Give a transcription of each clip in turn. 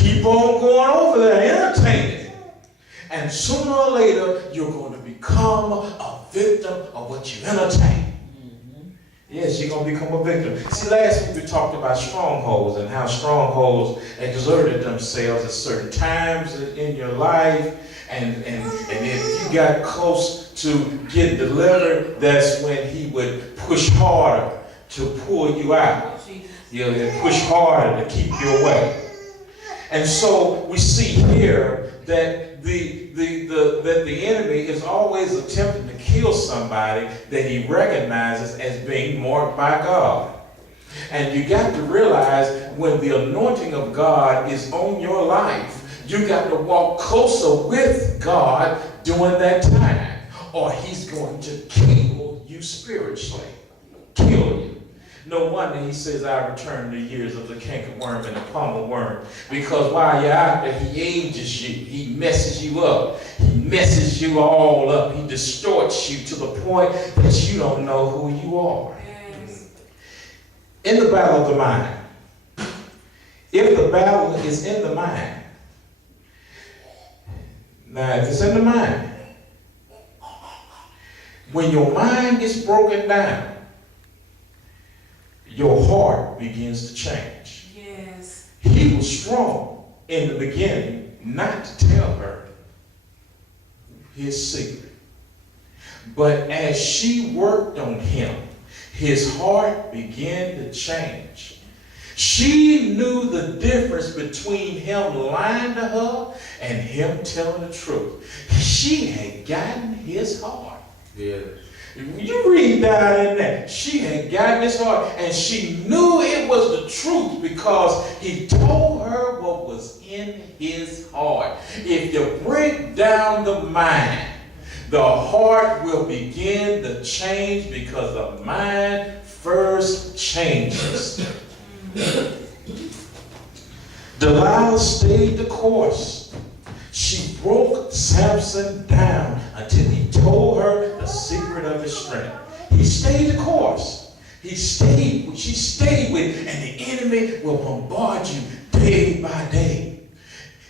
Keep on going over there, entertain it. And sooner or later, you're going to become a victim of what you entertain. Yes, you're going to become a victim. See, last week we talked about strongholds and how strongholds exerted themselves at certain times in your life. And if you got close to getting delivered, that's when he would push harder to pull you out. You know, push harder to keep you away. And so we see here that the enemy is always attempting to kill somebody that he recognizes as being marked by God. And you got to realize when the anointing of God is on your life, you got to walk closer with God during that time, or he's going to kill you spiritually. Kill you. No wonder he says, I return the years of the cankerworm and the palmer worm. Because while you're out there, he ages you. He messes you up. He messes you all up. He distorts you to the point that you don't know who you are. Yes. In the battle of the mind, if the battle is in the mind, now if it's in the mind, when your mind is broken down, your heart begins to change. Yes. He was strong in the beginning not to tell her his secret. But as she worked on him, his heart began to change. She knew the difference between him lying to her and him telling the truth. She had gotten his heart. Yes. You read down in there. She had gotten his heart, and she knew it was the truth because he told her what was in his heart. If you break down the mind, the heart will begin to change because the mind first changes. Delilah stayed the course. She broke Sampson down until he told her the secret of his strength. He stayed the course. She stayed with, and the enemy will bombard you day by day.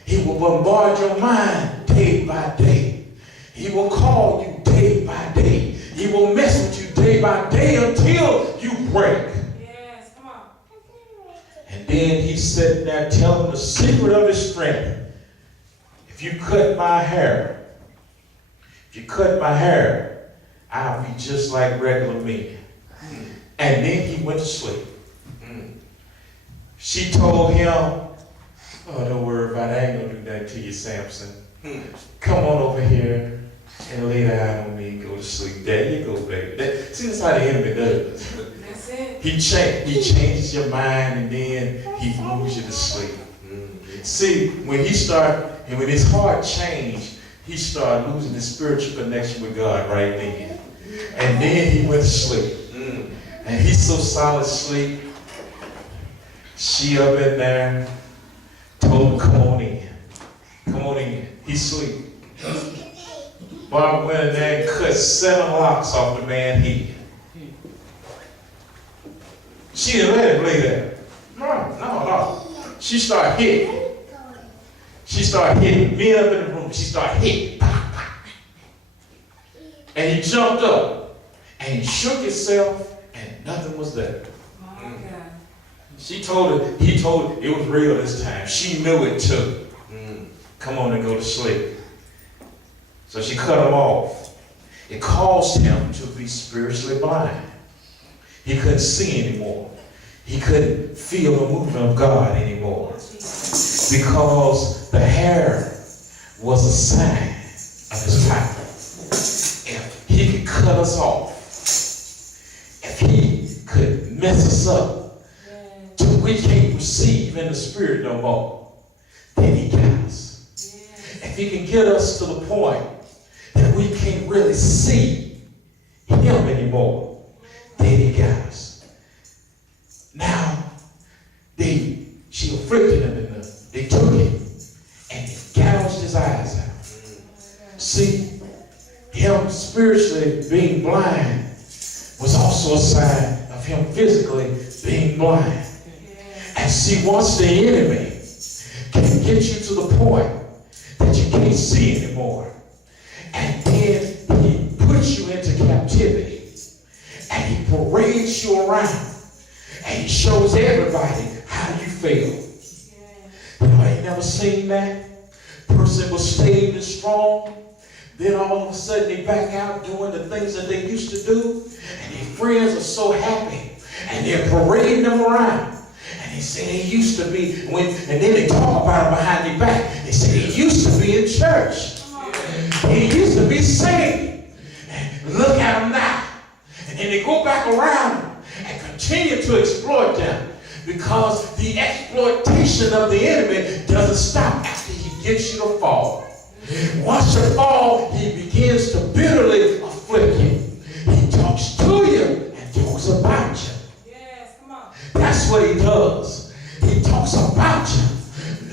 He will bombard your mind day by day. He will call you day by day. He will mess with you day by day until you break. Yes, come on. And then he sat there telling the secret of his strength. If you cut my hair, I'll be just like regular men. And then he went to sleep. She told him, oh, don't worry about it. I ain't gonna do that to you, Sampson. Come on over here and lay down on me and go to sleep. There you go, baby. See, that's how the enemy does. That's it. He changes your mind and then he moves you to sleep. See, when his heart changed, he started losing his spiritual connection with God right then. And then he went to sleep. And he's so solid asleep. She up in there, told him, come on in. Come on in. He's asleep. Bob went in there and cut 7 locks off the man's head. She didn't let him lay there. No. She started hitting. Me up in the room. She started hitting. Pop, pop. And he jumped up. And he shook himself. And nothing was there. Oh, he told her it was real this time. She knew it too. Come on and go to sleep. So she cut him off. It caused him to be spiritually blind. He couldn't see anymore. He couldn't feel the movement of God anymore. Because the hair was a sign of his power. If he could cut us off, if he could mess us up, till we can't receive in the spirit no more, then he got us. If he can get us to the point that we can't really see him anymore, then he got us. Now, she afflicted him and they took him and they gouged his eyes out. See, him spiritually being blind was also a sign of him physically being blind. And see, once the enemy can the point that you can't see anymore. And then he puts you into captivity. And he parades you around. And he shows everybody how you feel. You know, I ain't never seen that. Person was stayed and strong. Then all of a sudden they back out doing the things that they used to do. And their friends are so happy. And they're parading them around. And they say they used to be, and then they talk about them behind their back. They say they used to be in church. They used to be saved. And look at them now. And then they go back around and continue to exploit them. Because the exploitation of the enemy doesn't stop after he gets you to fall. Once you fall, he begins to bitterly afflict you. He talks to you and talks about you. Yes, come on. That's what he does. He talks about you.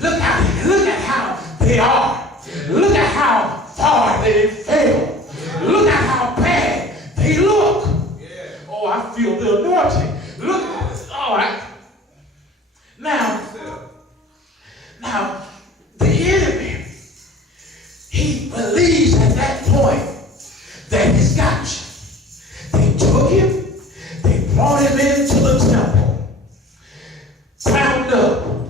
Look at how they are. Look at how far they fell. Look at how bad they look. Oh, I feel the anointing. Look at this. All right. Now, the enemy, he believes at that point that he's got you. They took him, they brought him into the temple, bound up.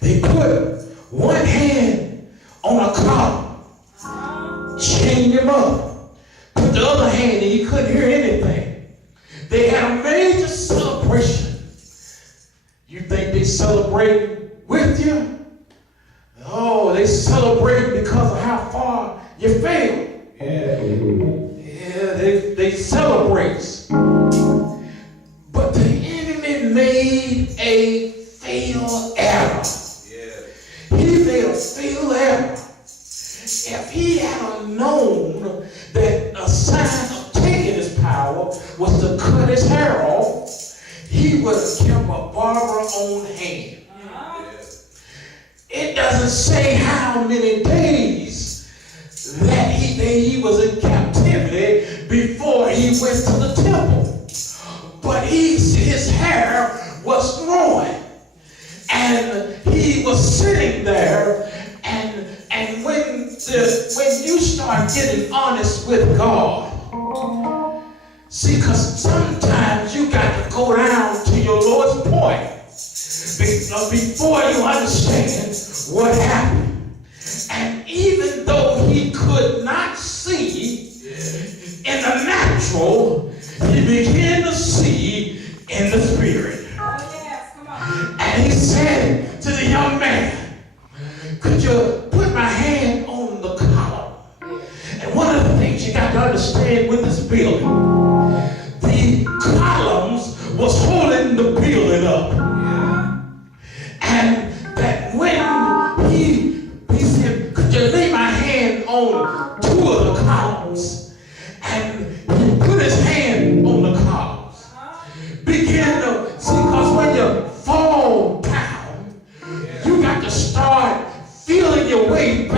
They put one hand on a collar, chained him up, put the other hand and he couldn't hear anything. They had a major celebration. You think they celebrating with you? Oh, they celebrate because of how far you fell. Yeah, they celebrate. But the enemy made a fatal error. He made a fatal error. If he had known that a sign of taking his power was to cut his hair off, he would have kept a barber on hand. It doesn't say how many days that he was in captivity before he went to the temple. But his hair was growing. And he was sitting there. And when you start getting honest with God, see, because sometimes you got to go down to your Lord's point before you understand what happened. And even though he could not see in the natural, he began to see in the spirit. And he said to the young man, could you put my hand on the collar? And one of the things you got to understand with this building, the columns was holding the building up. And that when he said, could you lay my hand on two of the columns? And he put his hand on the columns. Begin to see, because when you fall down, you got to start feeling your way back